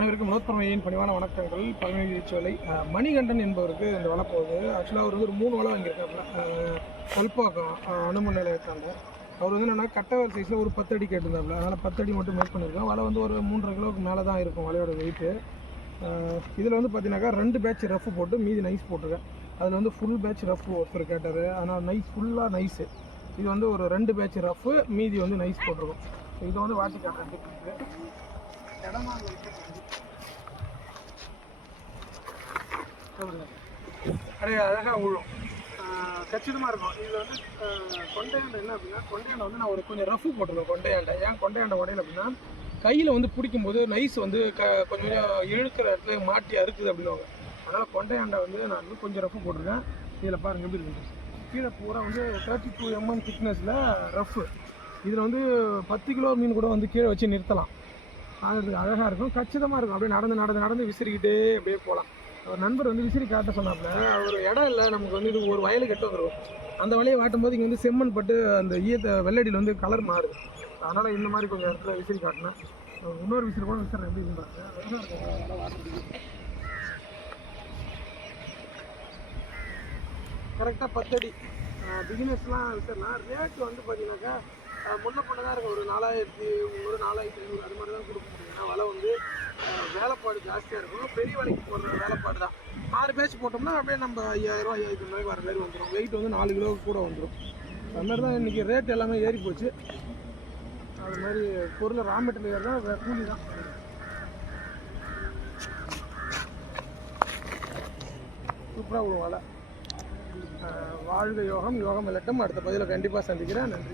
அனைவருக்கும் முதற்கொள்மையின் பணிவான வணக்கங்கள். பழனிச்சோலை மணிகண்டன் என்பவருக்கு இந்த வலை போகுது. ஆக்சுவலாக அவர் வந்து ஒரு 3 வலை வாங்கியிருக்காப்புல. கல்பாக்கம் அணுமன் நிலையத்தாண்ட அவர் வந்து என்னென்னா கட்டவர் சைஸில் ஒரு 10 அடி கேட்டிருந்தாப்புல. அதனால் 10 அடி மட்டும் மேக் பண்ணியிருக்கோம். வலை வந்து ஒரு 3.5 கிலோவுக்கு மேலே தான் இருக்கும் வலையோட வெயிட்டு. இதில் வந்து பார்த்தீங்கன்னாக்கா 2 பேட்ச் ரஃப் போட்டு மீதி நைஸ் போட்டிருக்கேன். அதில் வந்து ஃபுல் பேட்ச் ரஃப் ஒருத்தர் கேட்டார். ஆனால் நைஸ் ஃபுல்லாக நைஸு. இது வந்து ஒரு 2 பேட்ச் ரஃப்பு, மீதி வந்து நைஸ் போட்டிருக்கோம். இதை வந்து வாட்டி காட்டுறேன். இடமா அப்படியே அழகாக விழும், கச்சிதமாக இருக்கும். இதில் வந்து கொண்டையாண்டை என்ன அப்படின்னா, கொண்டையாண்டை வந்து நான் ஒரு கொஞ்சம் ரஃபு போட்டிருக்கேன். கொண்டையாண்டை ஏன் கொண்டையாண்டை உடையில அப்படின்னா, கையில் வந்து பிடிக்கும்போது நைஸ் வந்து கொஞ்சம் இழுக்கிற இடத்துல மாட்டி அறுக்குது அப்படின்வாங்க. அதனால் கொண்டையாண்டை வந்து நான் வந்து கொஞ்சம் ரஃபு போட்டிருக்கேன். இதில் பாருங்கள் எப்படி இருக்குது. கீழே பூரா வந்து 32 mm திக்னஸில் ரஃப்பு. இதில் வந்து 10 கிலோ மீன் கூட வந்து கீழே வச்சு நிறுத்தலாம். அது அழகாக இருக்கும், கச்சிதமாக இருக்கும். அப்படியே நடந்து விசிறிக்கிட்டே அப்படியே போகலாம். அவர் நண்பர் வந்து விசிறி காட்ட சொன்னாப்புல. ஒரு இடம் இல்லை நமக்கு வந்து இது ஒரு வயலுக்கு எட்டு வந்துடும். அந்த வலையை வாட்டும் போது இங்கே வந்து செம்மண் பட்டு அந்த ஈயத்தை வெள்ளடியில் வந்து கலர் மாறுது. அதனால் இந்த மாதிரி கொஞ்சம் இடத்துல விசிறி காட்டினேன். இன்னொரு விசிறி கூட விசிறேன் எப்படி இருந்தாங்க. கரெக்டாக 10 அடி பிகினர்ஸ்லாம் விசிறலாம். ரேட்டு வந்து பார்த்தீங்கன்னாக்கா முன்ன பொண்ணு தான் இருக்கும். ஒரு 4300 4500 அது மாதிரி தான் கொடுக்க முடியும். ஏன்னா வலை வந்து வேலைப்பாடு ஜாஸ்தியாக இருக்கும். பெரிய வலைக்கு போடுற வேலைப்பாடு தான். 6 பேட்ச் போட்டோம்னா அப்படியே நம்ம 5000 5500 வர மாதிரி வந்துடும். வெயிட் வந்து 4 கிலோவுக்கு கூட வந்துடும். அது மாதிரி தான் இன்றைக்கி ரேட் எல்லாமே ஏறி போச்சு. அது மாதிரி பொருள் ரா மெட்டீரியல் தான், கூலி தான். சூப்பராக விடும் வலை. வாழ்க யோகம், யோகம் விளக்கம். அடுத்த பதிவில் கண்டிப்பாக சந்திக்கிறேன். நன்றி.